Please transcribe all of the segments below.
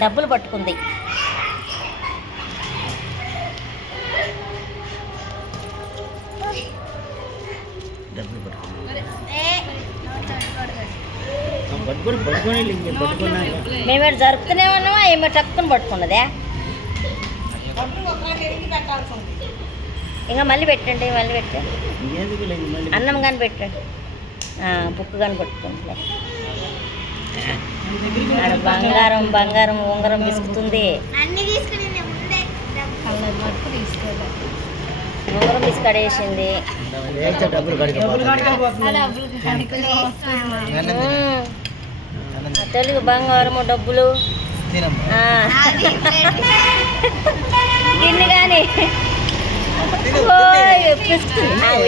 డబ్బులు పట్టుకుంది. డబ్బులు పట్టుకున్నాక. మేము జరుపుతూనే ఉన్నామా ఏమో టక్కుని పట్టుకున్నదే? ఇంకా మళ్ళీ పెట్టండి మళ్ళీ పెట్టండి అన్నం కానీ పెట్టండి. బుక్ కానీ పట్టుకోండి ఆడ బంగారం బంగారం ఉంగరం తీసుకోవాలి ఉంగరం కడిగిపోతుంది తెలుగు బంగారము డబ్బులు. గిన్నె కానీ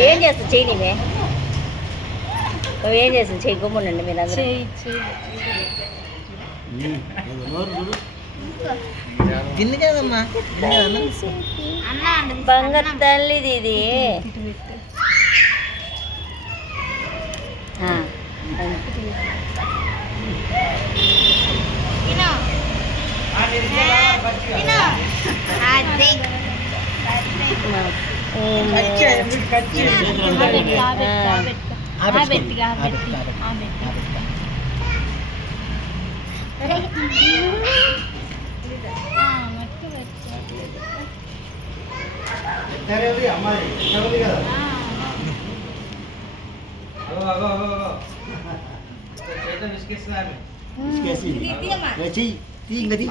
ఏం చేస్తావు చెయ్యి నీవే నువ్వేం చేస్తావు చెయ్యి గుమ్మునండి మీరు అందరూ గిన్నె బంగారు తల్లిది ఇది ఆ, ఉమ్, చెయ్యి. తీ ఇంకా తీ.